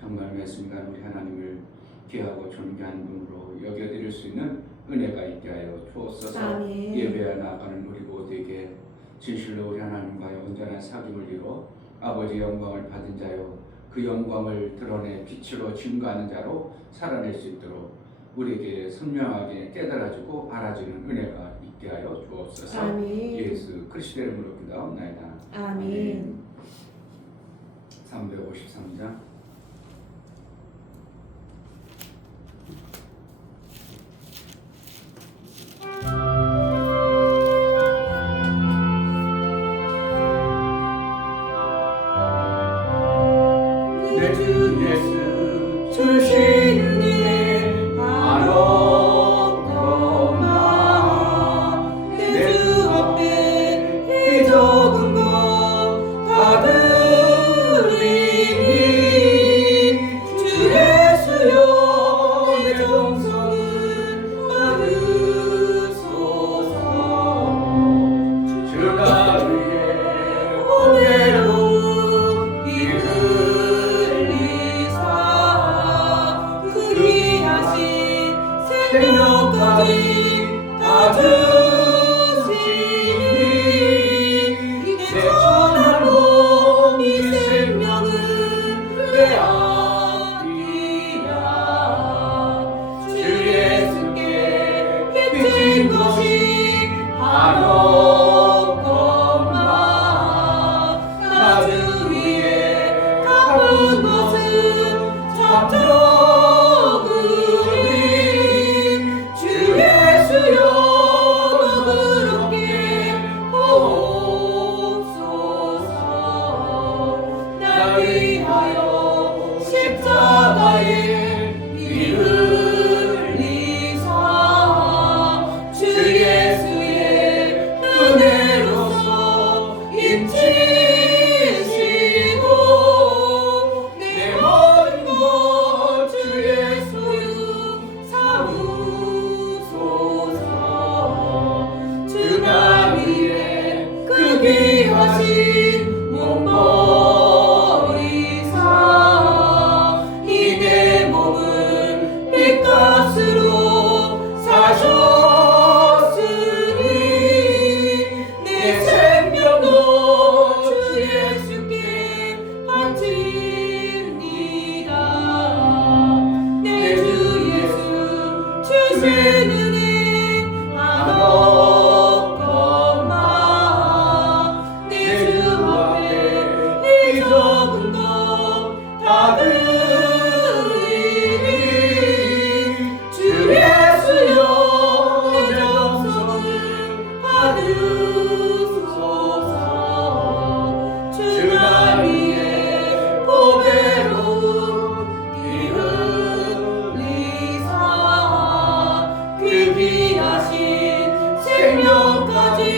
정말 매 순간 우리 하나님을 귀하고 존귀한 분으로 여겨드릴 수 있는 은혜가 있게 하여 주옵소서. 아멘. 예배에 나아가는 우리 모두에게 진실로 우리 하나님과의 온전한 사귐을 이루어 아버지의 영광을 받은 자요 그 영광을 드러내 빛으로 증거하는 자로 살아낼 수 있도록 우리에게 선명하게 깨달아지고 알아지는 은혜가 있게 하여 주옵소서. 아멘. 예수 그리스도의 이름으로 기도하옵나이다. 아멘. 353장 내 주 예수 주신 은혜 아노고마 내 주 앞에 이 적은 것 받으리니 주 예수여 내 정성을 받으소서. 주가 위에 오매로운 이 흘리사 그 귀하신 생명까지 다 주시니 내 전하로 이 생명을 빼앗기랴. 주 예수께 빚진 것이 하노고마 나 주 위에 갚은 것은 잠적으니 주 예수여 너그럽게 보옵소서. 날 위하여 십자가에 피 흘리사 주 예수의 은혜로서 입히시고 내 모든 것 주 예수유 삼으소서. 주가 위에 그 귀하신 몸 버리사 이 내 몸을 빛값으로 사셨으니 내 생명도 주 예수께 바칩니다. 내 주 예수 주신 은혜 하노고마 내 주 앞에 이 적은 것 받으리니 주 예수여 내 정성을 받으소서. 주날 위에 보배로운 피 흘리사 그 귀하신 생명까지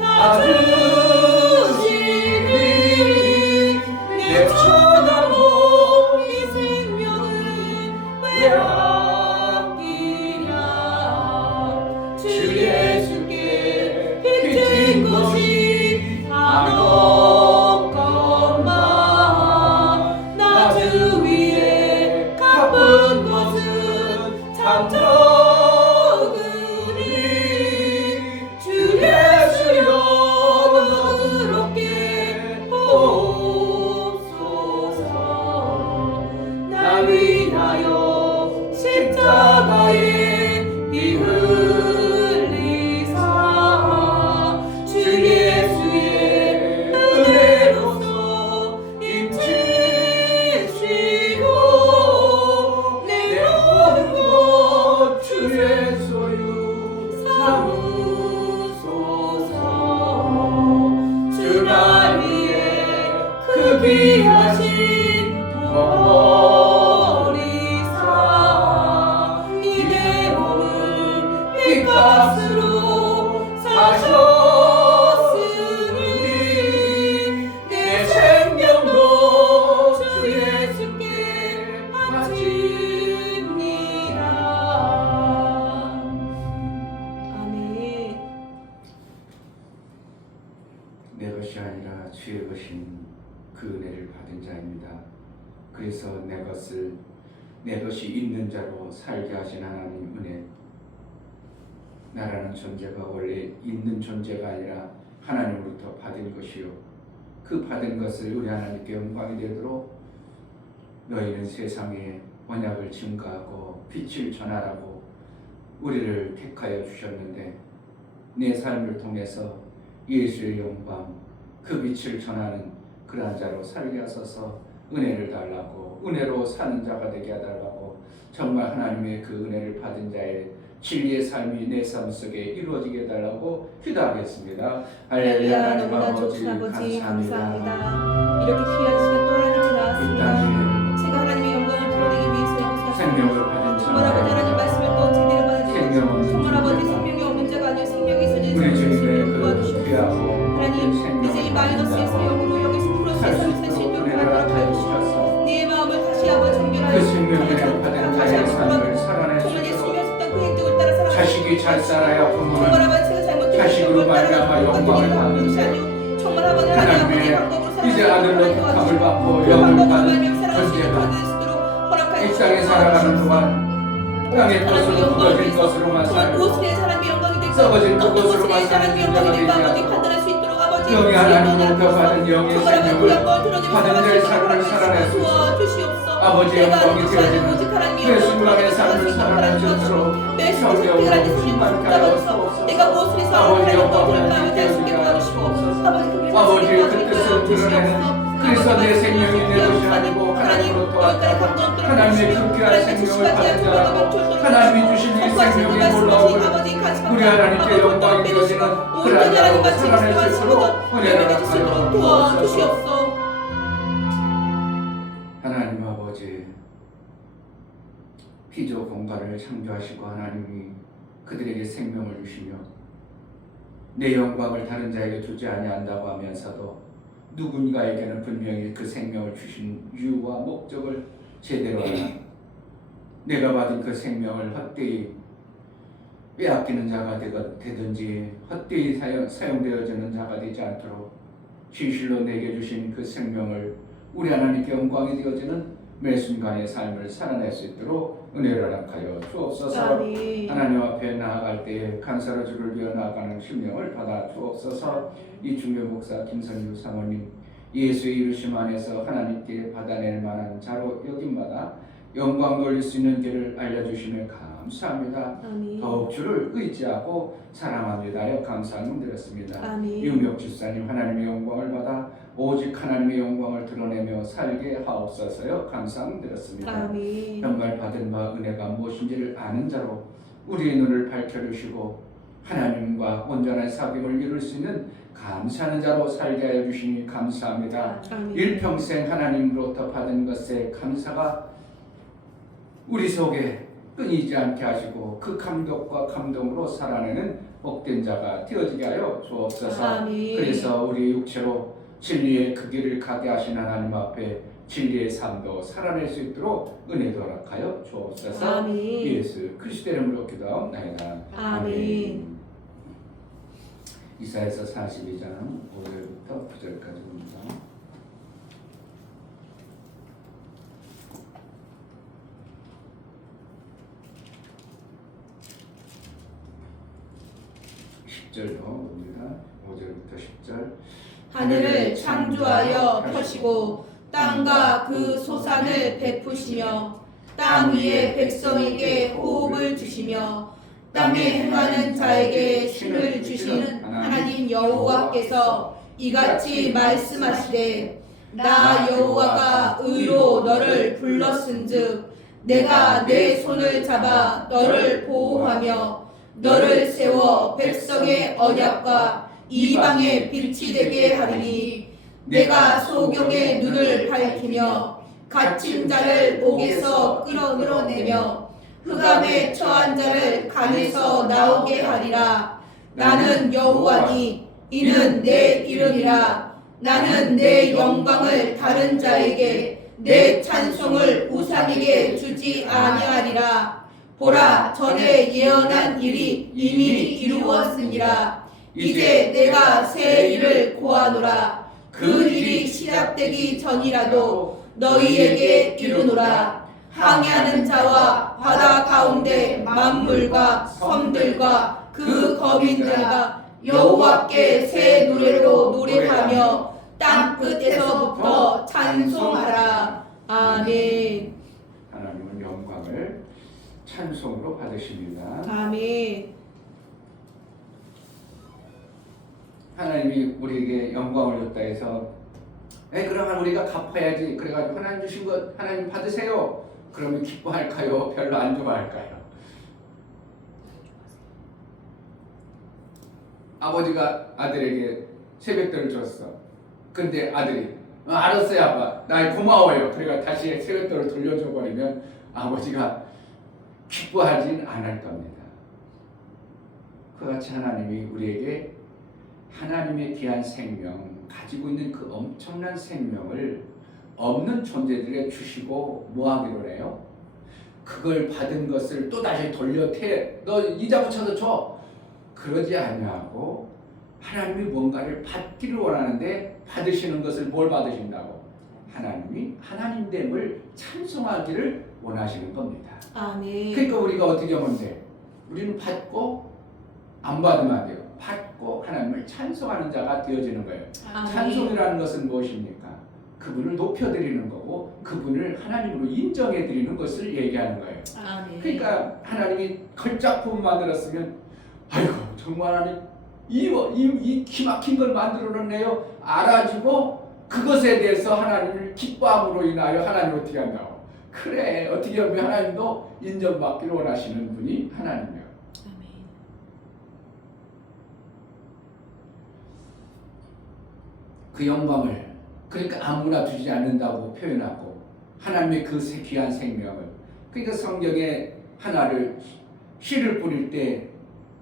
다 주시니 내 천하로 이 생명을 빼앗기랴. 주 예수께 빚진 것이 하노고마 나 주 위에 갚은 것은 잠적으니 주 예수여 너그럽게 보옵소서. 날 위하여 십자가에 피 흘리사 주 예수의 은혜로서 입히시고 그래서 내 것이 있는 자로 살게 하신 하나님 은혜. 나라는 존재가 원래 있는 존재가 아니라 하나님으로부터 받은 것이요, 그 받은 것을 우리 하나님께 영광이 되도록 너희는 세상에 언약을 증거하고 빛을 전하라고 우리를 택하여 주셨는데, 내 삶을 통해서 예수의 영광, 그 빛을 전하는 그러한 자로 살게 하소서. 은혜를 달라고, 은혜로 사는 자가 되게 해달라고, 정말 하나님의 그 은혜를 받은 자의 진리의 삶이 내 삶 속에 이루어지게 해달라고 기도하겠습니다. 할렐루야. 하나님 아버지 감사합니다. 이렇게 귀한 시간 또 하나님께 나왔습니다. 제가 하나님의 영광을 드러내기 위해서 생명을 받은 정말 아버지 하나님 말씀을 또 제대로 받아주시고, 정말 아버지 생명이 없는 자가 아니요 생명이 있으니 우리 주님의 생명을 도와주시옵소서. 하나님 이제 이 마이너스에서 영으로 여기서 플러스의 삶을 살 수 있도록 하여 주시옵소서. 내 마음을 다시 한번 정결하여 그 생명을 받은 자의 삶을 살아낼 수 정말 예수님이 있도록 하셨던 그 행동을 따라 살아가는 자식이 잘 살아야 부모는 정말 아버지 제가 잘못된 자식으로 행동을 따라 말미암아 영광을 받는 자, 정말 아버지 하나님의 방법으로 이제 아들로 택함을 받고 그 영을 방법으로 받은 말미암아 살아갈 수 있도록 존재가 허락하여 이 땅에 살아가는 동안 땅의 것으로 굳어진 것으로만 살고 무엇에 사람의 영광이 되고 썩어진 어떤 그것으로만 것에 사는 사람의 영광이 되고 존재가 아버지 되지 판단할 수 있도록 아버지 영이 하나님으로부터 받은 영의 생명을 받은 자의 삶을 살아낼 수 있어 주시옵소서. 아버지의 영광이 되어지는 매 순간의 삶을 살아낼 수 있도록 성령으로 충만케 하여 주옵소서. 내가 무엇을 해서 아버지의 영광을 하나님을 잘 숨게 도와주시고 아버지의 그 뜻을 드러내는, 그래서 내 생명이 내 것이 아니고 하나님으로부터 왔다고, 하나님의 그 귀한 생명을 받은 자라고, 하나님이 주신 이 생명의 놀라움을 우리 하나님께 영광이 되어지는 그러한 자로 살아낼 수 있도록 은혜를 하여 도와주시옵소서. 하나님 아버지, 피조 공간을 창조하시고 하나님이 그들에게 생명을 주시며 내 영광을 다른 자에게 주지 아니한다고 하면서도 누군가에게는 분명히 그 생명을 주신 이유와 목적을 제대로 하나 내가 받은 그 생명을 헛되이 빼앗기는 자가 되든지 헛되이 사용되어지는 자가 되지 않도록 진실로 내게 주신 그 생명을 우리 하나님께 영광이 되어지는 매 순간의 삶을 살아낼 수 있도록 은혜를 허락하여 주옵소서. 하나님 앞에 나아갈 때에 간사로 주를 위해 나아가는 심령을 받아 주옵소서. 이 중교 목사 김선유 사모님 예수의 이루심 안에서 하나님께 받아낼 만한 자로 여김마다 영광 돌릴 수 있는 길을 알려주시며 감사합니다. 아멘. 더욱 주를 의지하고 사랑합니다. 감사함을 드렸습니다. 아멘. 유명 집사님 하나님의 영광을 받아 오직 하나님의 영광을 드러내며 살게 하옵소서요. 감사함을 드렸습니다. 아멘. 정말 받은 바 은혜가 무엇인지를 아는 자로 우리의 눈을 밝혀주시고 하나님과 온전한 사귐을 이룰 수 있는 감사하는 자로 살게 하여 주시니 감사합니다. 아멘. 일평생 하나님으로부터 받은 것에 감사가 우리 속에 끊이지 않게 하시고 그 감격과 감동으로 살아내는 복된 자가 되어지게 하여 주옵소서. 아멘. 그래서 우리 육체로 진리의 그 길을 가게 하신 하나님 앞에 진리의 삶도 살아낼 수 있도록 은혜도 허락하여 주옵소서. 아멘. 예수 그리스도의 이름으로 기도하옵나이다. 아멘. 이사야서 42장 5절부터 9절까지입니다. 절로 봅니다. 5절부터 10절. 하늘을 창조하여 펴시고 땅과 그 소산을 베푸시며 땅 위에 백성에게 호흡을 주시며 땅에 행하는 자에게 쉼을 주시는 하나님 여호와께서 이같이 말씀하시되 나 여호와가 의로 너를 불렀은즉 내가 내 손을 잡아 너를 보호하며 너를 세워 백성의 언약과 이방의 빛이 되게 하리니 내가 소경의 눈을 밝히며 갇힌 자를 목에서 끌어내며 흑암에 처한 자를 강에서 나오게 하리라. 나는 여호와니 이는 내 이름이라. 나는 내 영광을 다른 자에게 내 찬송을 우상에게 주지 아니하리라. 보라, 전에 예언한 일이 이미 이루었으니라. 이제 내가 새 일을 고하노라. 그 일이 시작되기 전이라도 너희에게 이르노라. 항해하는 자와 바다 가운데 만물과 섬들과 그 거민들과 여호와께 새 노래로 노래하며 땅 끝에서부터 찬송하라. 아멘. 하나님은 영광을 찬송으로 받으십니다. 아멘. 하나님이 우리에게 영광을 줬다 해서 그러면 우리가 갚아야지. 그래가지고 하나님 주신 것 하나님 받으세요. 그러면 기뻐할까요? 별로 안 좋아할까요? 아버지가 아들에게 세뱃돈을 줬어. 근데 아들이 알았어요 아빠. 나 고마워요. 그래가 다시 세뱃돈을 돌려줘 버리면 아버지가 기뻐하진 않을 겁니다. 그같이 하나님이 우리에게 하나님의 귀한 생명, 가지고 있는 그 엄청난 생명을 없는 존재들에게 주시고 뭐 하기로 해요? 그걸 받은 것을 또 다시 너 이자 붙여서 줘. 그러지 아니하고 하나님이 뭔가를 받기를 원하는데 받으시는 것을 뭘 받으신다고? 하나님이 하나님됨을 찬송하기를 원하시는 겁니다. 아멘. 그러니까 우리가 어떻게 하면 돼? 우리는 받고 안 받으면 안 돼요. 받고 하나님을 찬송하는 자가 되어지는 거예요. 아멘. 찬송이라는 것은 무엇입니까? 그분을 높여드리는 거고 그분을 하나님으로 인정해드리는 것을 얘기하는 거예요. 아멘. 그러니까 하나님이 걸작품 만들었으면 아이고 정말 하나님 이 기막힌 걸 만들어냈네요. 알아주고 그것에 대해서 하나님을 기뻐함으로 인하여 하나님 어떻게 한다고? 그래 어떻게 하면 하나님도 인정받기를 원하시는 분이 하나님이에요. 아멘. 그 영광을 그러니까 아무나 주지 않는다고 표현하고 하나님의 그 귀한 생명을 그러니까 성경에 하나를 씨를 뿌릴 때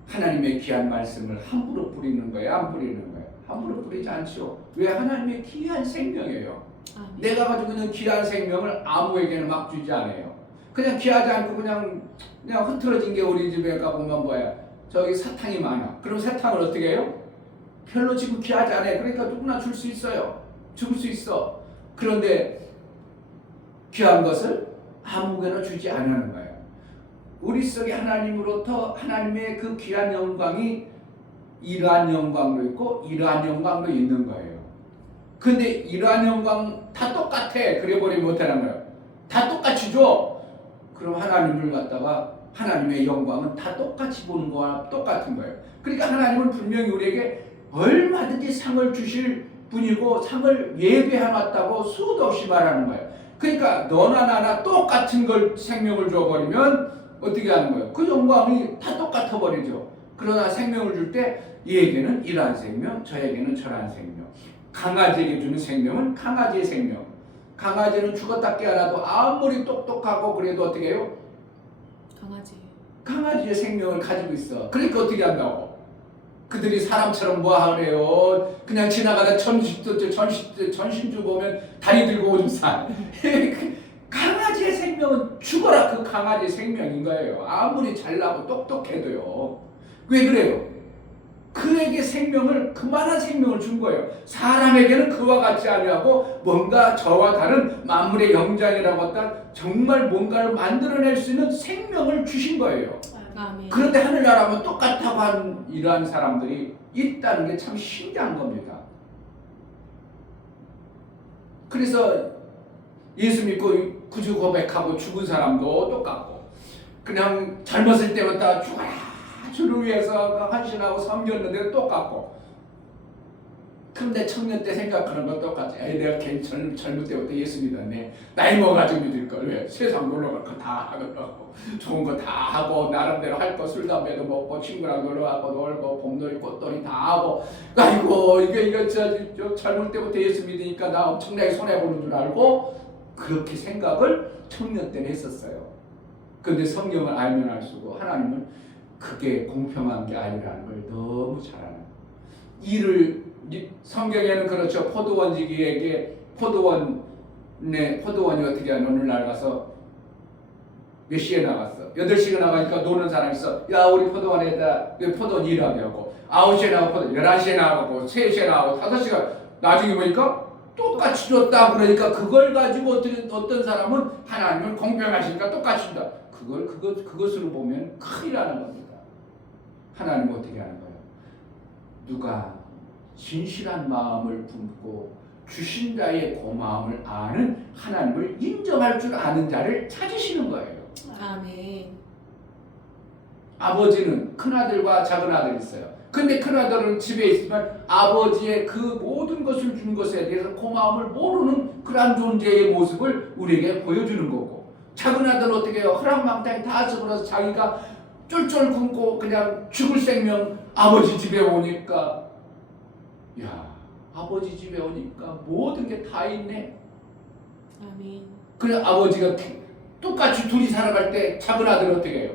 하나님의 귀한 말씀을 함부로 뿌리는 거예요? 안 뿌리는 거예요? 함부로 뿌리지 않죠. 왜? 하나님의 귀한 생명이에요. 아멘. 내가 가지고 있는 귀한 생명을 아무에게나 막 주지 않아요. 그냥 귀하지 않고 그냥 흐트러진 게 우리 집에 가보면 뭐야? 저기 사탕이 많아. 그럼 사탕을 어떻게 해요? 별로 지금 귀하지 않아요. 그러니까 누구나 줄 수 있어요. 줄 수 있어. 그런데 귀한 것을 아무거나 주지 않는 거예요. 우리 속에 하나님으로부터 하나님의 그 귀한 영광이 이러한 영광도 있고 이러한 영광도 있는 거예요. 근데 이러한 영광 다 똑같아. 그래버리면 못하는 거예요. 다 똑같이 줘. 그럼 하나님을 갖다가 하나님의 영광은 다 똑같이 보는 거와 똑같은 거예요. 그러니까 하나님은 분명히 우리에게 얼마든지 상을 주실 분이고 상을 예배해놨다고 수도 없이 말하는 거예요. 그러니까 너나 나나 똑같은 걸 생명을 줘버리면 어떻게 하는 거예요? 그 영광이 다 똑같아 버리죠. 그러나 생명을 줄 때 얘에게는 이러한 생명, 저에게는 저러한 생명. 강아지에게 주는 생명은 강아지의 생명. 강아지는 죽었다 깨어나도 아무리 똑똑하고 그래도 어떻게 해요? 강아지의 생명을 가지고 있어. 그러니까 어떻게 한다고? 그들이 사람처럼 뭐 하래요? 그냥 지나가다 전신주 보면 다리 들고 오줌 싸. 강아지의 생명은 죽어라. 그 강아지의 생명인 거예요. 아무리 잘나고 똑똑해도요. 왜 그래요? 그에게 생명을 그만한 생명을 준 거예요. 사람에게는 그와 같지 아니하고 뭔가 저와 다른 만물의 영장이라고 했다 정말 뭔가를 만들어낼 수 있는 생명을 주신 거예요. 아멘. 그런데 하늘나라하고 똑같다고 하는 이러한 사람들이 있다는 게 참 신기한 겁니다. 그래서 예수 믿고 구주 고백하고 죽은 사람도 똑같고 그냥 젊었을 때부터 죽어라 주를 위해서 헌신하고 섬겼는데 똑같고 그런데 청년 때 생각하는 건 똑같지. 내가 젊을 때부터 예수 믿었네. 나이 먹어가지고 믿을 걸. 왜? 세상 놀러 갈 거 다 하고 좋은 거 다 하고 나름대로 할 거 술 담배도 먹고 친구랑 놀러 가고 놀고 봄놀이 꽃놀이 다 하고 아이고 이거 저 젊을 때부터 예수 믿으니까 나 엄청나게 손해 보는 줄 알고 그렇게 생각을 청년 때는 했었어요. 그런데 성경을 알면 알수록 하나님은 그게 공평한 게 아니라는 걸 너무 잘 알아요. 이를 성경에는 그렇죠. 포도원지기에게 포도원이 어떻게 하냐. 어느 날 가서 몇 시에 나갔어. 8시에 나가니까 노는 사람이 있어. 야 우리 포도원에다 포도원 일하게 하고 9시에 나가고 11시에 나가고 3시에 나가고 5시가 나중에 보니까 똑같이 줬다. 그러니까 그걸 가지고 어떤 사람은 하나님은 공평하시니까 똑같이 준다. 그것으로 보면 큰일 나는 겁니다. 하나님은 어떻게 하는 거예요? 누가 진실한 마음을 품고 주신 자의 고마움을 아는 하나님을 인정할 줄 아는 자를 찾으시는 거예요. 아멘. 아버지는 큰아들과 작은아들이 있어요. 근데 큰아들은 집에 있으면 아버지의 그 모든 것을 준 것에 대해서 고마움을 모르는 그러한 존재의 모습을 우리에게 보여주는 거고, 작은아들은 어떻게 해요? 허랑망탕이 다 죽어서 자기가 쫄쫄 굶고 그냥 죽을 생명 아버지 집에 오니까, 야, 아버지 집에 오니까 모든 게 다 있네. 아멘. 그래 아버지가 똑같이 둘이 살아갈 때 작은아들은 어떻게 해요?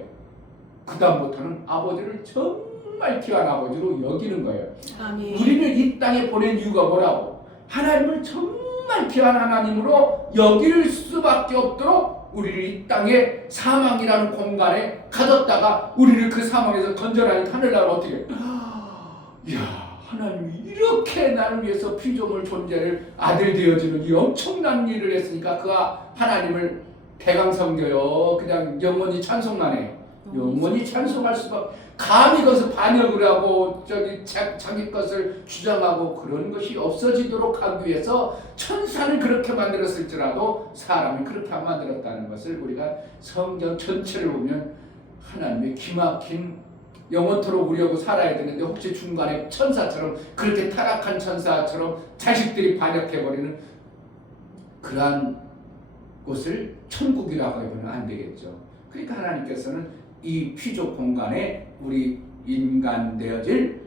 그 다음부터는 아버지를 정말 귀한 아버지로 여기는 거예요. 아멘. 우리를 이 땅에 보낸 이유가 뭐라고? 하나님을 정말 귀한 하나님으로 여길 수밖에 없도록 우리를 이 땅에 사망이라는 공간에 가뒀다가 우리를 그 사망에서 건져라니 하늘나라 어떻게 해요? 이야, 하나님이 이렇게 나를 위해서 피조물 존재를 아들 되어주는 이 엄청난 일을 했으니까 그 하나님을 대강성교요 그냥 영원히 찬송하네요. 영원히 찬송할 수밖에. 감히 것을 반역을 하고 자기 것을 주장하고 그런 것이 없어지도록 하기 위해서 천사를 그렇게 만들었을지라도 사람을 그렇게 안 만들었다는 것을 우리가 성경 전체를 보면 하나님의 기막힌 영원토록 우리하고 살아야 되는데 혹시 중간에 천사처럼 그렇게 타락한 천사처럼 자식들이 반역해버리는 그러한 곳을 천국이라고 해보면 안 되겠죠. 그러니까 하나님께서는 이 피조 공간에 우리 인간 되어질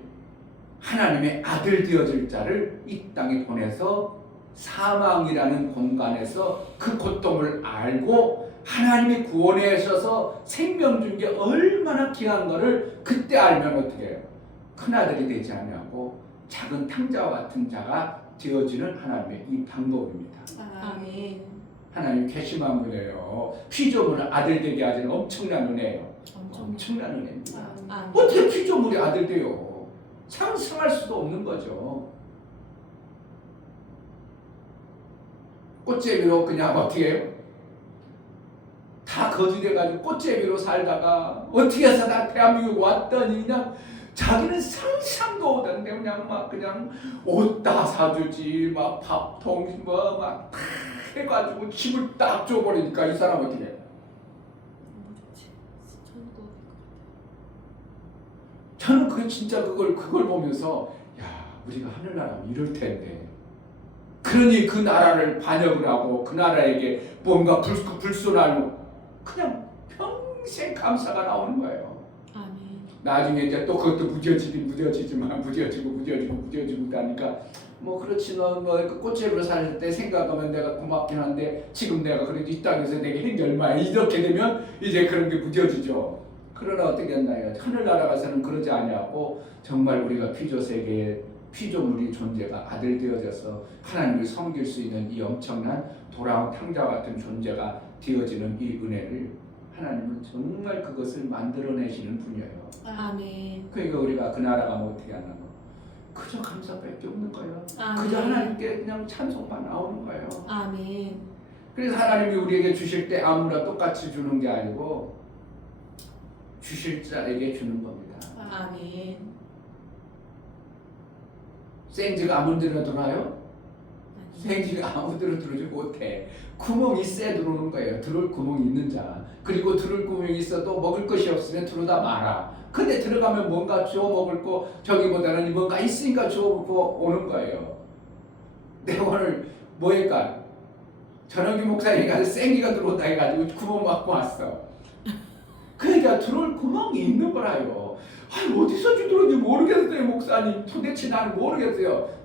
하나님의 아들 되어질 자를 이 땅에 보내서 사망이라는 공간에서 그 고통을 알고 하나님이 구원하셔서 생명 준 게 얼마나 귀한 거를 그때 알면 어떻게 해요? 큰아들이 되지 아니하고 작은 탕자와 같은 자가 되어지는 하나님의 이 방법입니다. 아멘. 하나님 괘씸한 분이에요. 피조물을 아들 되게 하시는 엄청난 은혜예요. 엄청난 은혜입니다. 아멘. 어떻게 피조물이 아들 돼요? 상상할 수도 없는 거죠. 꽃제비로 그냥 어떻게 해요? 다 거지돼가지고 꽃제비로 살다가 어떻게 해서 나 대한민국 왔더니 그냥 자기는 상상도 못하는데 그냥 옷 다 사주지 막 밥통 막 해가지고 집을 딱 줘버리니까 이 사람 어떻게 해? 저는 그 진짜 그걸 보면서 야 우리가 하늘나라 이럴 텐데 그러니 그 나라를 반역을 하고 그 나라에게 뭔가 불순하고 그냥 평생 감사가 나오는 거예요. 아멘. 나중에 이제 또 그것도 무뎌지지만 무뎌지고 하니까 뭐 그렇지 그 꽃제비로 살 때 생각하면 내가 고맙긴 한데 지금 내가 그래도 이 땅에서 내게 한 게 얼마야 이렇게 되면 이제 그런 게 무뎌지죠. 그러나 어떻게 했나요? 하늘나라 가서는 그러지 아니하고 정말 우리가 피조세계에 피조물이 존재가 아들 되어져서 하나님을 섬길 수 있는 이 엄청난 돌아온 탕자 같은 존재가 되어지는 이 은혜를 하나님은 정말 그것을 만들어내시는 분이에요. 아멘. 그러니까 우리가 그 나라가 뭐 어떻게 하나 그저 감사밖에 없는 거예요. 아멘. 그저 하나님께 그냥 찬송만 나오는 거예요. 아멘. 그래서 하나님이 우리에게 주실 때 아무나 똑같이 주는 게 아니고 주실 자에게 주는 겁니다. 아멘. 생쥐가 아무 데나 들어와요? 생쥐가 아무 데나 들어오지 못해. 구멍이 쎄 들어오는 거예요. 들어올 구멍이 있는 자. 그리고 들어올 구멍이 있어도 먹을 것이 없으면 들어오다 마라. 근데 들어가면 뭔가 주워 먹을 거 저기보다는 뭔가 있으니까 주워 먹고 오는 거예요. 내가 오늘 뭐일까? 전원기 목사님이 가서 생쥐가 들어온다 해가지고 구멍 막고 왔어. 그러니까 들어올 구멍이 있는 거라요. 아니 어디서 들어온지 모르겠어요 목사님. 도대체 나는 모르겠어요.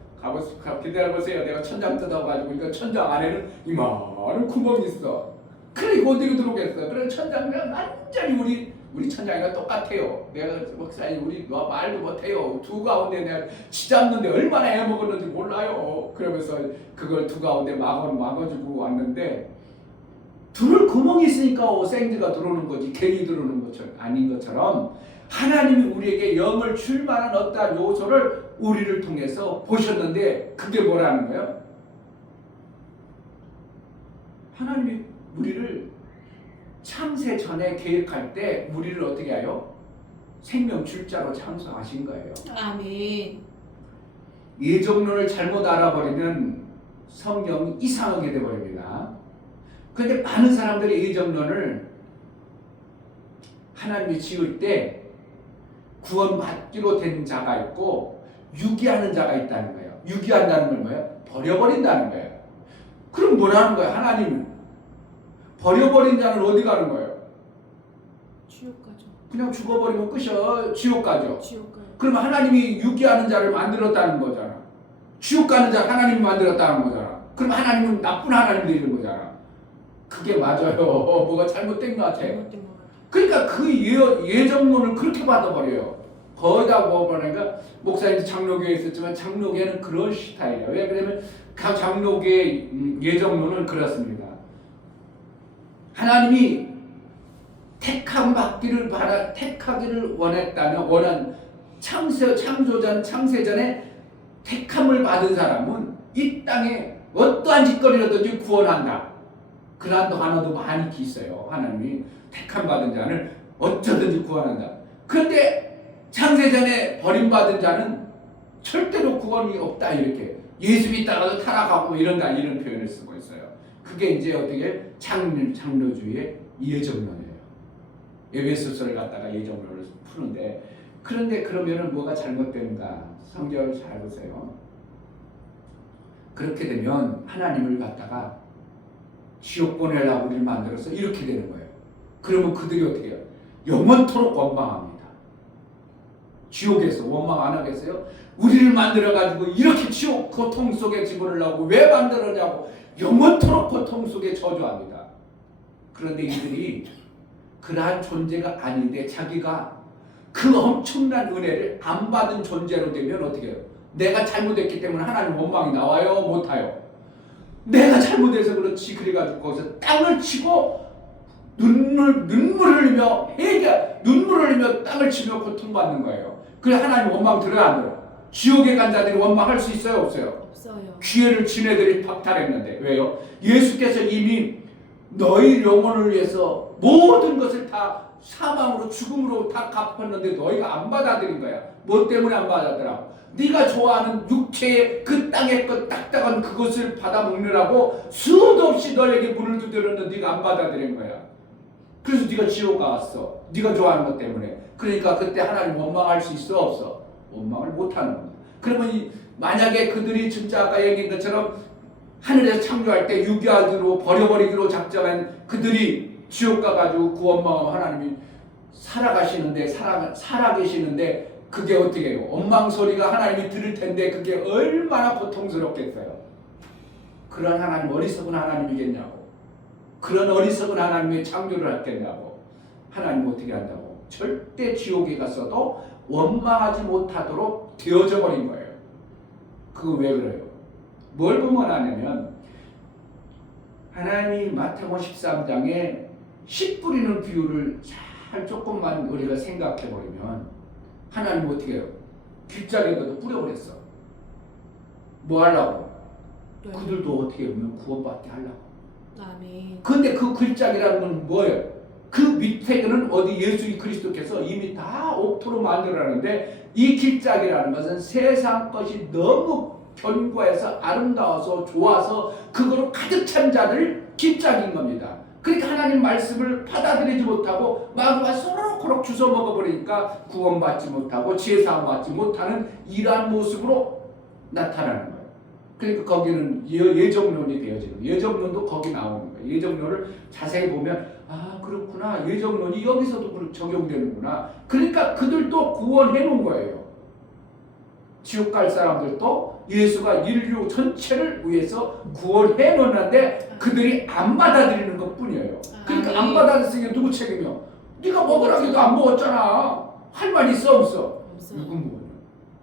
기다려보세요. 내가 천장 뜯어가지고 이거 천장 안에는 이만한 구멍이 있어. 그리고 어디로 들어오겠어. 그래 천장이랑 완전히 우리 천장이랑 똑같아요. 내가 목사님 우리 말도 못해요. 두 가운데 내가 쥐잡는데 얼마나 애먹었는지 몰라요. 그러면서 그걸 두 가운데 막아주고 왔는데 들을 구멍이 있으니까 생쥐가 들어오는 거지 괜히 들어오는 것처럼 아닌 것처럼 하나님이 우리에게 영을 줄 만한 어떠한 요소를 우리를 통해서 보셨는데 그게 뭐라는 거예요? 하나님이 우리를 창세 전에 계획할 때 우리를 어떻게 해요? 생명 줄자로 창조하신 거예요. 아멘. 예정론을 잘못 알아버리면 성경이 이상하게 돼버립니다. 그런데 많은 사람들이 예정론을 하나님이 지을 때 구원받기로 된 자가 있고 유기하는 자가 있다는 거예요. 유기한다는 건 뭐예요? 버려버린다는 거예요. 그럼 뭐라는 거예요? 하나님은 버려버린 자는 어디 가는 거예요? 지옥 가죠. 그냥 죽어버리면 끝이야. 지옥 가죠. 지옥 가요. 그러면 하나님이 유기하는 자를 만들었다는 거잖아. 지옥 가는 자 하나님이 만들었다는 거잖아. 그럼 하나님은 나쁜 하나님 되는 거잖아. 그게 맞아요. 뭐가 잘못된 것 같아요. 잘못된 것 같아요. 그러니까 그 예정론을 그렇게 받아버려요. 거의 다 뭐냐니까 목사님 장로교에 있었지만 장로교는 그런 스타일이에요. 왜 그러면 각 장로교의 예정론은 그렇습니다. 하나님이 택하기를 원한 창세전에 택함을 받은 사람은 이 땅에 어떠한 짓거리라든지 구원한다. 그런 단어도 많이 있어요. 하나님이 택함 받은 자는 어쩌든지 구원한다. 그런데 창세전에 버림받은 자는 절대로 구원이 없다. 이렇게 예수 믿다가도 타락하고 이런다. 이런 표현을 쓰고 있어요. 그게 이제 어떻게 장로주의의 예정론이에요. 에베소서를 갖다가 예정론을 푸는데, 그런데 그러면은 뭐가 잘못되는가? 성경을 잘 보세요. 그렇게 되면 하나님을 갖다가 지옥 보내려고 우리를 만들어서 이렇게 되는 거예요. 그러면 그들이 어떻게 해요? 영원토록 원망합니다. 지옥에서 원망 안 하겠어요? 우리를 만들어가지고 이렇게 지옥 고통 속에 집어넣으려고 왜 만들었냐고 영원토록 고통 속에 저주합니다. 그런데 이들이 그러한 존재가 아닌데 자기가 그 엄청난 은혜를 안 받은 존재로 되면 어떻게 해요? 내가 잘못했기 때문에 하나님 원망이 나와요? 못해요? 내가 잘못해서 그렇지. 그래가지고 거기서 땅을 치고 눈물을 흘리며 땅을 치며 고통받는 거예요. 그래 하나님 원망 들어요? 안 들어요? 지옥에 간 자들이 원망할 수 있어요? 없어요? 없어요. 기회를 지네들이 박탈했는데. 왜요? 예수께서 이미 너희 영혼을 위해서 모든 것을 다 사망으로 죽음으로 다 갚았는데 너희가 안 받아들인 거야. 뭐 때문에 안 받아들어? 네가 좋아하는 육체의 그 땅의 것 딱딱한 그것을 받아 먹느라고 수도 없이 너에게 문을 두드렸는데 네가 안 받아들인 거야. 그래서 네가 지옥 갔어. 네가 좋아하는 것 때문에. 그러니까 그때 하나님 원망할 수 있어? 없어? 원망을 못하는 거야. 그러면 만약에 그들이 진짜 아까 얘기한 것처럼 하늘에서 창조할 때 유기하기로 버려버리기로 작정한 그들이 지옥 가가지고 구원망하면 하나님이 살아계시는데 그게 어떻게 해요? 원망 소리가 하나님이 들을 텐데 그게 얼마나 고통스럽겠어요. 그런 하나님 어리석은 하나님이겠냐고. 그런 어리석은 하나님의 창조를 하겠냐고. 하나님 어떻게 한다고? 절대 지옥에 갔어도 원망하지 못하도록 되어져 버린 거예요. 그거 왜 그래요? 뭘 보면 하냐면 하나님이 마태복음 13장에 씨 뿌리는 비유를 잘 조금만 우리가 생각해 버리면 하나님 어떻게 해요? 길자리에다도 뿌려버렸어. 뭐 하려고? 네. 그들도 어떻게 보면 구원받게 하려고. 아멘. 근데 그 길자리라는 건 뭐예요? 그 밑에는 어디 예수 그리스도께서 이미 다 옥토로 만들어놨는데 이 길자리라는 것은 세상 것이 너무 견고해서 아름다워서 좋아서 그거로 가득 찬 자들 길짝인 겁니다. 그러니까 하나님 말씀을 받아들이지 못하고 마귀가 소로코록 주워 먹어버리니까 구원받지 못하고 지혜사함 받지 못하는 이러한 모습으로 나타나는 거예요. 그러니까 거기는 예정론이 되어지는 거예요. 예정론도 거기 나오는 거예요. 예정론을 자세히 보면 아 그렇구나. 예정론이 여기서도 적용되는구나. 그러니까 그들도 구원해 놓은 거예요. 지옥 갈 사람들도 예수가 인류 전체를 위해서 구원해 놓았는데 그들이 안 받아들이는 것 뿐이에요. 그러니까 안 받아들이는 게 누구 책임이요? 네가 먹으라기도 안 먹었잖아. 할 말 있어 없어? 누구 먹어요?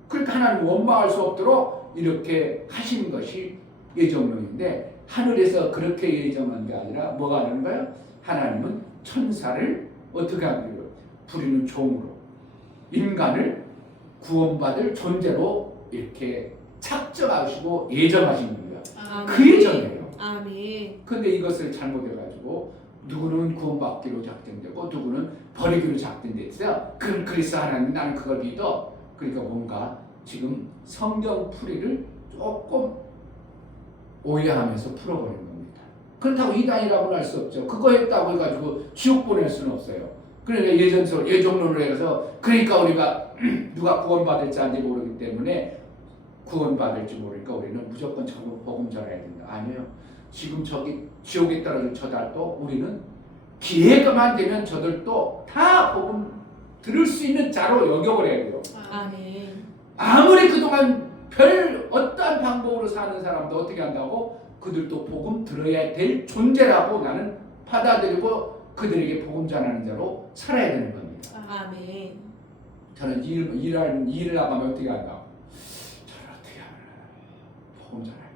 그러니까 하나님 원망할 수 없도록 이렇게 하신 것이 예정론인데 하늘에서 그렇게 예정한 게 아니라 뭐가 하는 거예요? 하나님은 천사를 어떻게 하는 거예요? 부리는 종으로 인간을 구원받을 존재로 이렇게 착정하시고 예정하신 겁니다. 그 예정이에요. 아멘. 근데 이것을 잘못해가지고 누구는 구원받기로 작정되고 누구는 버리기로 작정돼 있어요. 그럼 그리스도 하나님 나는 그걸 믿어. 그러니까 뭔가 지금 성경 풀이를 조금 오해하면서 풀어버리는 겁니다. 그렇다고 이단이라고는 할 수 없죠. 그거 했다고 해가지고 지옥 보낼 수는 없어요. 그러니까 예정론으로 해서 그러니까 우리가 누가 구원받을지 아닌지 모르기 때문에 구원받을지 모르니까 우리는 무조건 전국 복음 전해야 된다. 아니에요. 지금 저기 지옥에 떨어진 저들도 우리는 기회가만 되면 저들도 다 복음 들을 수 있는 자로 여겨버려야 돼요. 아멘. 아무리 그동안 별 어떠한 방법으로 사는 사람도 어떻게 한다고 그들도 복음 들어야 될 존재라고 나는 받아들이고 그들에게 복음 전하는 자로 살아야 되는 겁니다. 아멘. 저는 일을 나가면 어떻게 한다고? 저는 어떻게 하면 복음 전할까?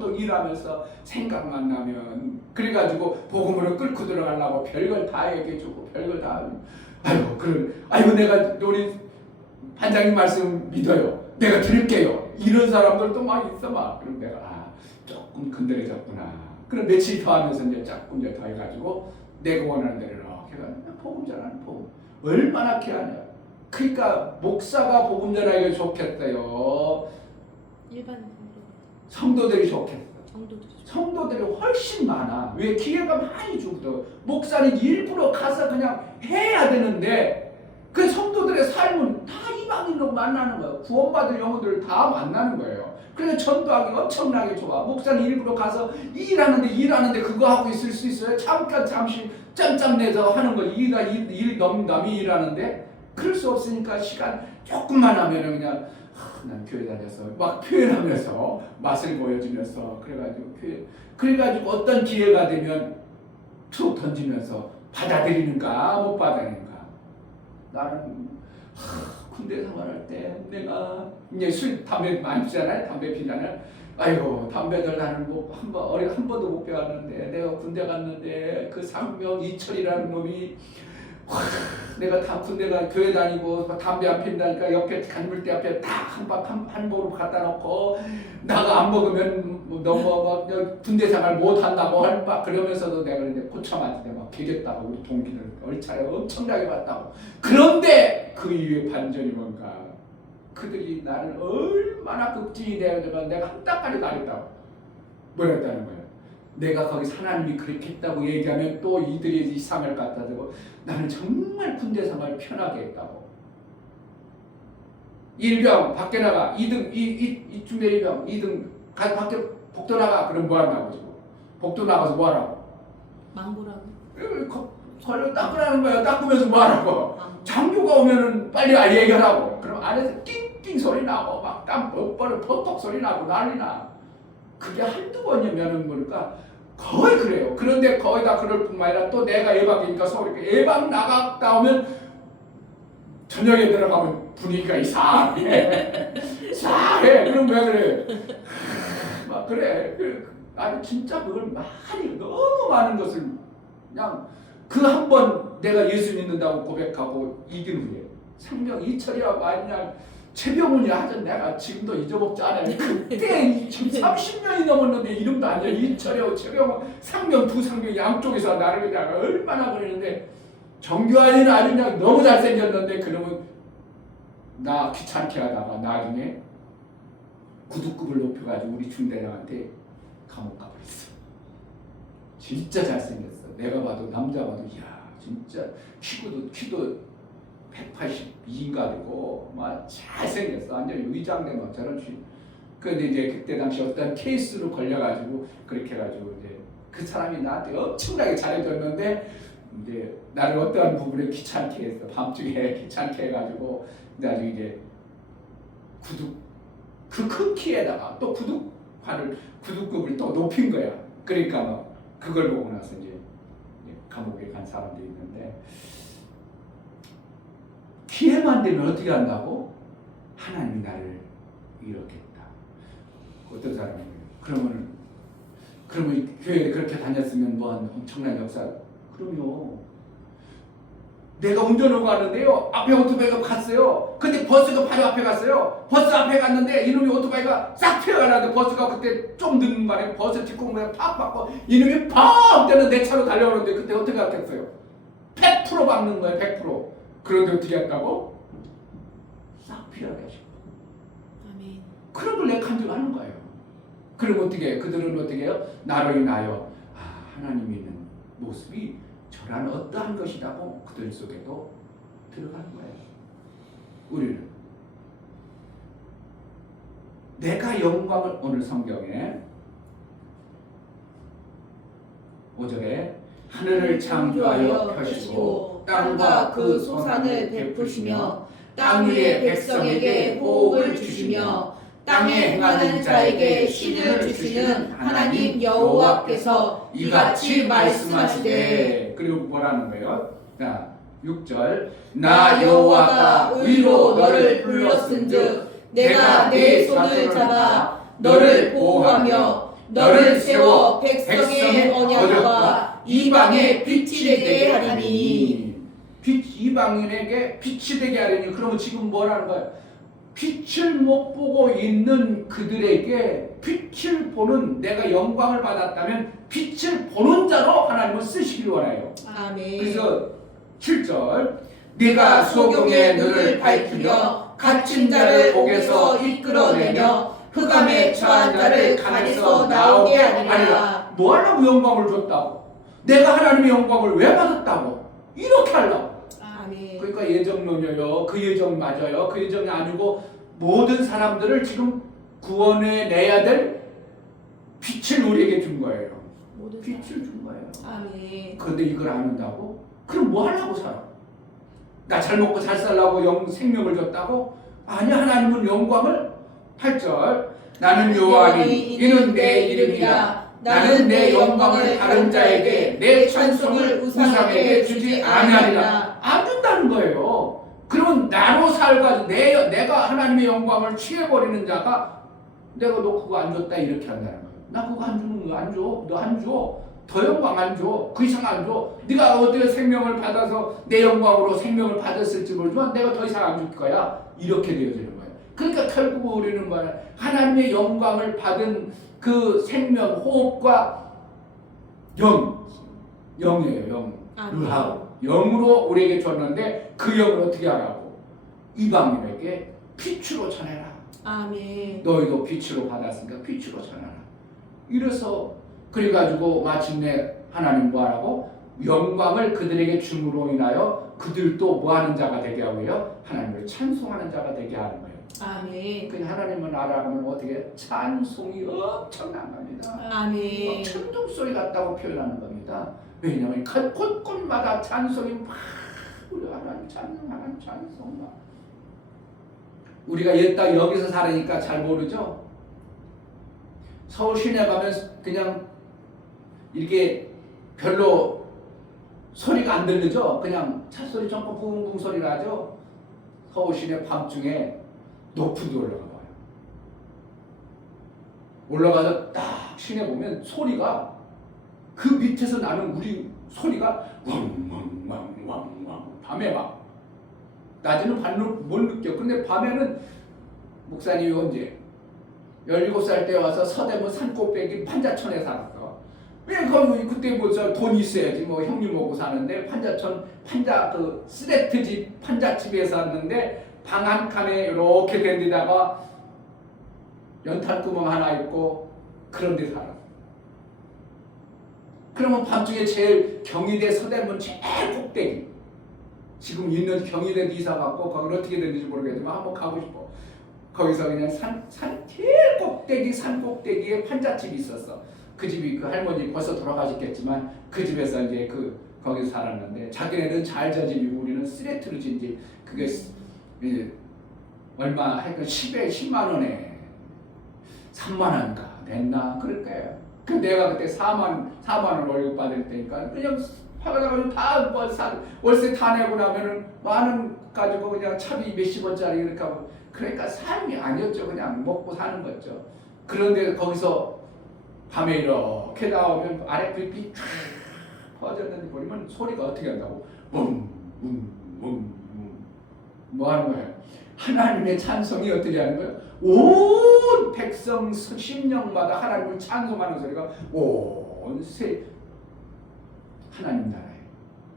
또 일하면서 생각만 나면 그래가지고 복음으로 끌고 들어가려고 별걸 다 얘기해주고 별걸 다 아이고 내가 우리 반장님 말씀 믿어요. 내가 들을게요. 이런 사람들도 막 있어 막. 그럼 내가 조금 건드려졌구나. 그럼 며칠 더 하면서 이제 조금 더 해가지고 내가 원하는 대로 이렇게 복음 전하는 복음 얼마나 귀하냐. 그러니까 목사가 복음 전하기가 좋겠어요. 일반 성도들이 좋겠어. 정도들이 성도들이 훨씬 많아. 왜? 기회가 많이 주거든. 목사는 일부러 가서 그냥 해야 되는데 그 성도들의 삶은 다 이방인으로 만나는 거예요. 구원받을 영혼들을 다 만나는 거예요. 그래서 전도하기 엄청나게 좋아. 목사는 일부러 가서 일하는데 그거 하고 있을 수 있어요? 잠시 짬짬 내서 하는 거. 일 넘남이 일하는데 그럴 수 없으니까 시간 조금만 하면 그냥 난 교회 다녀서 막 표현하면서 맛을 보여주면서 그래가지고 어떤 기회가 되면 툭 던지면서 받아들이는가 못 받아들이는가. 나는 군대 생활할 때 내가 이제 담배 많이 피잖아요. 담배 피잖아요. 아이고 담배들 나는 한 번도 못 배웠는데 내가 군대 갔는데 그 상명 이철이라는 놈이 내가 다 군대가 교회 다니고 담배 안 핀다니까 옆에 간물대 앞에 한 봉으로 갖다 놓고 나가 안 먹으면 너무 막 군대 생활 못 한다고 막 그러면서도 내가 이제 고참한테 막 개겼다고 우리 동기들 얼차려 엄청나게 봤다고. 그런데 그 이후에 반전이 뭔가 그들이 나를 얼마나 극진히 대하지만 내가 한 달까지 나랬다고 뭐랬다는 거야. 내가 거기서 하나님이 그렇게 했다고 얘기하면 또 이들이 이상을 갖다 대고 나는 정말 군대 생활 편하게 했다고. 일병 밖에 나가 2등 이쯤에 일병 2등 가 밖에 복도 나가. 그럼 뭐 하냐고. 지금 복도 나가서 뭐 하라고. 망고라고. 걸려 닦으라는 거야. 닦으면서 뭐 하라고. 장교가 오면은 빨리 얘기하라고. 그럼 안에서 띵띵 소리 나고 막 땀 뻘뻘 퍼톡 소리 나고 난리나. 그게 한두 번이면은 뭐랄까 거의 그래요. 그런데 거의 다 그럴 뿐만 아니라 또 내가 예방이니까 서울에 예방 나갔다 오면 저녁에 들어가면 분위기가 이상해. 이상해. 그럼 왜 그래? 막 그래. 아니 진짜 그걸 너무 많은 것을 그냥 그 한 번 내가 예수 믿는다고 고백하고 이긴 후에 상명 이철이라고 아니냐 최병훈이 하던 내가 지금도 잊어먹지 않아요. 그때 지금 30년이 넘었는데 이름도 안 돼. 이철이하고 최병훈 상명 두 상명 양쪽에서 나를 그냥 얼마나 그랬는데 정교환이는 아주 그냥 너무 잘생겼는데 그러면 나 귀찮게 하다가 나중에 구두급을 높여가지고 우리 중대장한테 감옥 가버렸어. 진짜 잘생겼어. 내가 봐도 남자 봐도 이야 진짜 키도 182인가 되고 막 잘생겼어. 완전히 의장대 막 저런 쥐. 근데 이제 그때 당시 어떤 케이스로 걸려가지고 그렇게 해가지고 이제 그 사람이 나한테 엄청나게 잘해줬는데 이제 나를 어떠한 부분에 귀찮게 했어. 밤중에 귀찮게 해가지고 나중에 이제 그 큰 키에다가 또 구두급을 또 높인 거야. 그러니까 뭐 그걸 보고 나서 이제 감옥에 간 사람들이 있는데 기회만 되면 어떻게 한다고? 하나님이 나를 이렇게 했다. 어떤 사람이 그러면 교회에 그렇게 다녔으면 뭐한 엄청난 역사. 그럼요. 내가 운전하고 갔는데요. 앞에 오토바이가 갔어요. 근데 버스가 바로 앞에 갔어요. 버스 앞에 갔는데 이놈이 오토바이가 싹 튀어가는데 버스가 그때 좀 늦는 바람에 버스 뒷공무에 팍 받고 이놈이 팍 때는 내 차로 달려오는데 그때 어떻게 했겠어요? 100% 박는 거예요. 100%. 그런데 어떻게 했다고? 싹 피하게 하시고. 아멘. 그런 걸 내가 간증하는 거예요. 그럼 어떻게 그들은 어떻게 해요? 나로 인하여 하나님이 있는 모습이 저란 어떠한 것이라고 그들 속에도 들어가는 거예요. 우리는 내가 영광을 오늘 성경에 5절에 하늘을 창조하여 펴시고 땅과 그 소산을 베푸시며 땅 위의 백성에게 호흡을 주시며 땅에 행하는 자에게 신을 주시는 하나님 여호와께서 이같이 말씀하시되. 그리고 뭐라는 거예요? 자, 6절 나 여호와가 의로 너를 불렀은즉 내가 내 손을 잡아 너를 보호하며 너를 세워 백성의 언약과 이방의 빛이 되게 하리니. 이방인에게 빛이 되게 하리니. 그러면 지금 뭐라는 거예요? 빛을 못 보고 있는 그들에게 빛을 보는, 내가 영광을 받았다면 빛을 보는 자로 하나님은 쓰시길 원해요. 아멘. 그래서 7절 네가 소경의 눈을 밝히며 갇힌 자를 옥에서 이끌어내며 흑암에 처한 자를 강에서 나오게 하리라. 뭐 하려고 영광을 줬다고? 내가 하나님의 영광을 왜 받았다고? 이렇게 하려고. 아멘. 그러니까 예정론이에요. 그 예정 맞아요. 그 예정이 아니고 모든 사람들을 지금 구원해 내야 될 빛을 우리에게 준 거예요. 빛을 준 거예요. 아멘. 그런데 이걸 안 한다고? 그럼 뭐 하려고 살아? 나 잘 먹고 잘 살라고 생명을 줬다고? 아니, 하나님은 영광을 8절 나는 여호와니 이는 내 이름이라. 나는 내 영광을 다른 자에게 내 찬송을 우상에게 주지 아니하리라. 안 준다는 거예요. 그러면 나로 살가지고 내가 하나님의 영광을 취해버리는 자가 내가 너 그거 안 줬다 이렇게 한다는 거예요. 나 그거 안 주는 거 안 줘. 너 안 줘. 더 영광 안 줘. 그 이상 안 줘. 네가 어떻게 생명을 받아서 내 영광으로 생명을 받았을지 모르지만 내가 더 이상 안 줄 거야. 이렇게 되어지는 거예요. 그러니까 결국 우리는 뭐냐, 하나님의 영광을 받은 그 생명, 호흡과 영이에요. 영. 의하고 영으로 우리에게 줬는데 그 영을 어떻게 하라고? 이방인에게 빛으로 전해라. 아멘. 너희도 빛으로 받았으니까 빛으로 전해라. 이래서 그래가지고 마침내 하나님 뭐하라고? 영광을 그들에게 줌으로 인하여 그들도 뭐하는 자가 되게 하고요? 하나님을 찬송하는 자가 되게 하는 거예요. 아멘. 그 하나님을 알아가면 어떻게 찬송이 엄청난 겁니다. 아멘. 천둥 소리 같다고 표현하는 겁니다. 왜냐하면 곳곳마다 찬송이 막 우리 하나님 찬송, 하나님 찬송. 우리가 옛날 여기서 살으니까 잘 모르죠. 서울 시내 가면 그냥 이렇게 별로 소리가 안 들리죠. 그냥 차 소리 전부 붕붕 소리가 나죠. 서울 시내 밤중에 높은 데 올라가 봐요. 올라가서 딱 시내 보면 소리가 그 밑에서 나는 우리 소리가 왕왕왕왕왕 밤에 막 낮에는 발로 못 느껴. 근데 밤에는 목사님이 언제 17살 때 와서 서대문 산꼭대기 판자촌에 살았어. 왜 거기 그때 뭐 돈 있어야지 뭐 형님하고 사는데 판자촌 판자 그 스레트집 판자집에 살았는데 방 한 칸에 이렇게 된 데다가 연탄구멍 하나 있고 그런 데 살았어. 그러면 밤중에 제일 경희대 서대문 제일 꼭대기, 지금 있는 경희대도 이사 갔고 거기 어떻게 됐는지 모르겠지만 한번 가고 싶어. 거기서 그냥 산 제일 꼭대기 산 꼭대기에 판잣집이 있었어. 그 집이 그 할머니 벌써 돌아가셨겠지만 그 집에서 이제 거기서 살았는데 자기네는 잘 져진 집이고 우리는 쓰레트로 진 집. 그게 얼마 하여간 10만 원에 3만 원인가 냈나 그럴 거예요. 그 내가 그때 4만 원 월급 받을 때니까 그냥 화가 다 월세 다 내고 나면은 만 원 가지고 그냥 차비 몇십 원짜리 이렇게 하고, 그러니까 삶이 아니었죠. 그냥 먹고 사는 거죠. 그런데 거기서 밤에 이렇게 나오면 아래 빛이 쫙 퍼졌는데 보면 소리가 어떻게 한다고? 붐 뭐 하는 거예요? 하나님의 찬송이 어떻게 하는 거예요? 온 백성 심령마다 하나님을 찬송하는 소리가 온 하나님 나라예요.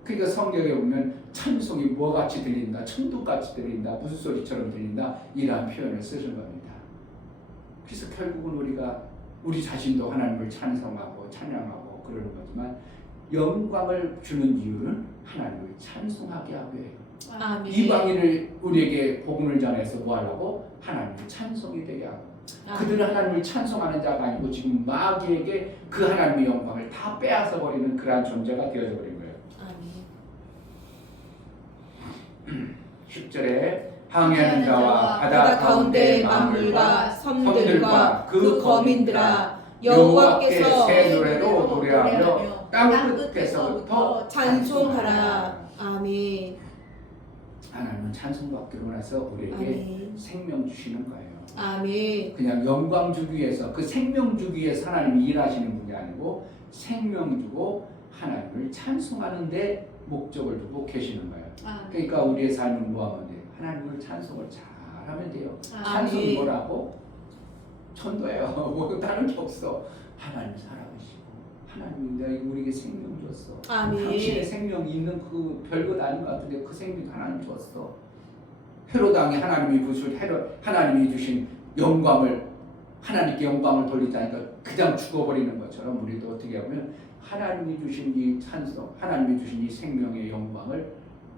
그러니까 성경에 보면 찬송이 뭐같이 들린다, 천둥같이 들린다, 무슨 소리처럼 들린다 이런 표현을 쓰신 겁니다. 그래서 결국은 우리가 우리 자신도 하나님을 찬송하고 찬양하고 그러는 거지만 영광을 주는 이유는 하나님을 찬송하게 하기 위해요. 아멘. 이방인을 우리에게 복음을 전해서 뭐 하려고? 하나님을 찬송이 되게 하고 그들은 하나님을 찬송하는 자가 아니고 지금 마귀에게 그 하나님의 영광을 다 빼앗아 버리는 그러한 존재가 되어져 버린 거예요. 아멘. 10절에 항해하는 자와 바다 가운데 만물과 섬들과 그 거민들아 여호와께서 새 노래로 노래하며 땅 끝에서부터 찬송하라. 아멘. 하나님은 찬송받기로 나서 우리에게 아멘. 생명 주시는 거예요. 아멘. 그냥 영광 주기 위해서 그 생명 주기 위해서 하나님이 일하시는 분이 아니고 생명 주고 하나님을 찬송하는 데 목적을 두고 계시는 거예요. 그러니까 우리의 삶은 뭐 하면 돼요? 하나님을 찬송을 잘하면 돼요. 찬송이 뭐라고? 천도예요. 뭐 다른 게 없어. 하나님 살아계시고 하나님이 우리에게 생명 줬어. 아멘. 당신의 생명이 있는 그 별것 아닌 것 같은데 그 생명 하나님 줬어. 헤롯 왕이 하나님이 주신 영광을 하나님께 영광을 돌리자니까 그냥 죽어버리는 것처럼 우리도 어떻게 하면 하나님이 주신 이 찬송, 하나님이 주신 이 생명의 영광을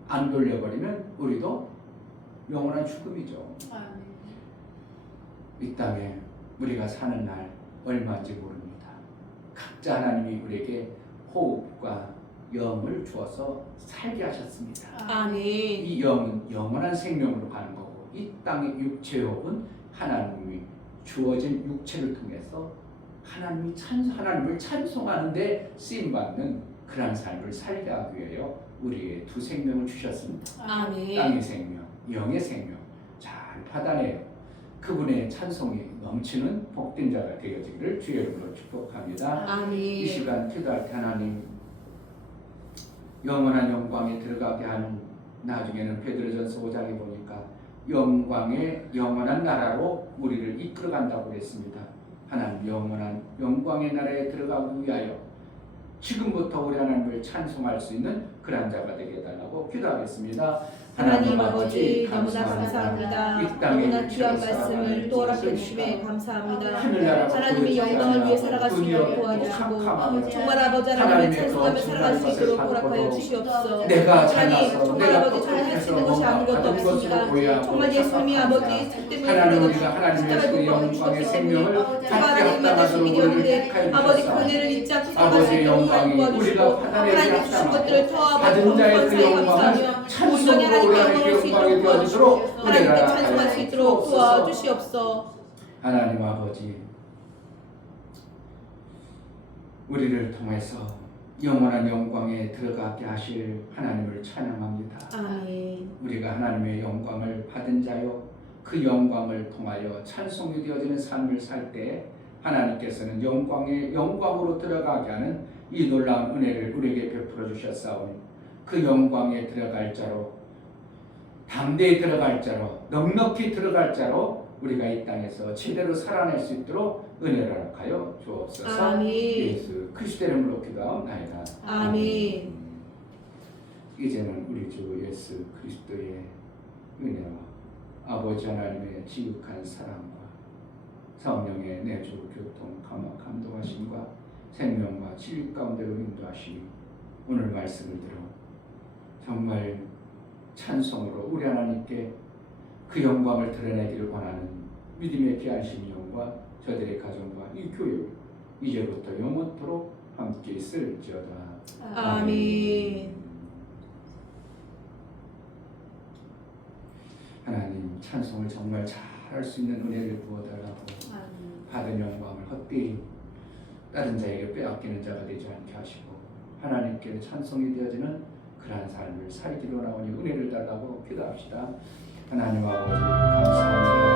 안 돌려버리면 우리도 영원한 죽음이죠. 이 땅에 우리가 사는 날 얼마인지 모릅니다. 각자 하나님이 우리에게 호흡과 영을 주어서 살게 하셨습니다. 아멘. 이 영은 영원한 생명으로 가는 거고 이 땅의 육체 호흡은 하나님이 주어진 육체를 통해서 하나님을 찬송하는데 쓰임받는 그러한 삶을 살게 하기 위하여 우리의 두 생명을 주셨습니다. 아멘. 땅의 생명, 영의 생명 잘 받아내요. 그분의 찬송이 넘치는 복된 자가 되어지기를 주의 이름으로 축복합니다. 아멘. 이 시간 기도할 때 하나님 영원한 영광에 들어가게 하는 나중에는 베드로전서 5장에 보니까 영광의 영원한 나라로 우리를 이끌어간다고 했습니다. 하나님 영원한 영광의 나라에 들어가기 위하여 지금부터 우리 하나님을 찬송할 수 있는 그런 자가 되게 해달라고 기도하겠습니다. 하나님 아버지 너무나 감사합니다. 이 땅에 너무나 귀한 말씀을 또 허락해 주심에 감사합니다. 하늘나라 하나님의 영광을 위해 살아갈 수 있도록 도와주시고 정말 아버지 하나님을 찬송하며 살아갈 수 있도록 허락하여 주시옵소서. 하나님 정말 아버지 저는 할 수 있는 것이 아무것도 없습니다. 정말 예수님이 아버지 주 때문에 하나님의 그 영광의 생명을 하나님 만드신 일이었는데 아버지 그 은혜를 잊지 않고 살아갈 수 있도록 하나님 도와주시고 하나님 주신 것들을 더 아버지 감사하여 감사하며 온전히 하나님께 영광을 수 있도록 도와주시고 하나님께 찬송할 수 있도록 도와주시옵소서. 하나님 아버지 우리를 통해서 영원한 영광에 들어가게 하실 하나님을 찬양합니다. 아멘. 우리가 하나님의 영광을 받은 자요 그 영광을 통하여 찬송이 되어지는 삶을 살 때 하나님께서는 영광으로 들어가게 하는 이 놀라운 은혜를 우리에게 베풀어 주셨사오니 그 영광에 들어갈 자로 담대히 들어갈 자로 넉넉히 들어갈 자로 우리가 이 땅에서 제대로 살아낼 수 있도록 은혜를 허락하여 주옵소서. 아멘. 예수 그리스도의 이름으로 기도하옵나이다. 아멘. 이제는 우리 주 예수 그리스도의 은혜와 아버지 하나님의 지극한 사랑과 성령의 내주 교통 감동하심과 생명과 진리 가운데로 인도하심이 오늘 말씀을 들어 정말 찬송으로 우리 하나님께 그 영광을 드러내기를 원하는 믿음의 귀한 심령과 저들의 가정과 이 교회 이제부터 영원토록 함께 있을지어다. 아멘. 하나님 찬송을 정말 잘할 수 있는 은혜를 부어달라고 받은 영광을 헛되이 다른 자에게 빼앗기는 자가 되지 않게 하시고 하나님께 찬송이 되어지는 그러한 삶을 살기로 나오니 은혜를 달라고 기도합시다. 하나님 아버지 감사합니다.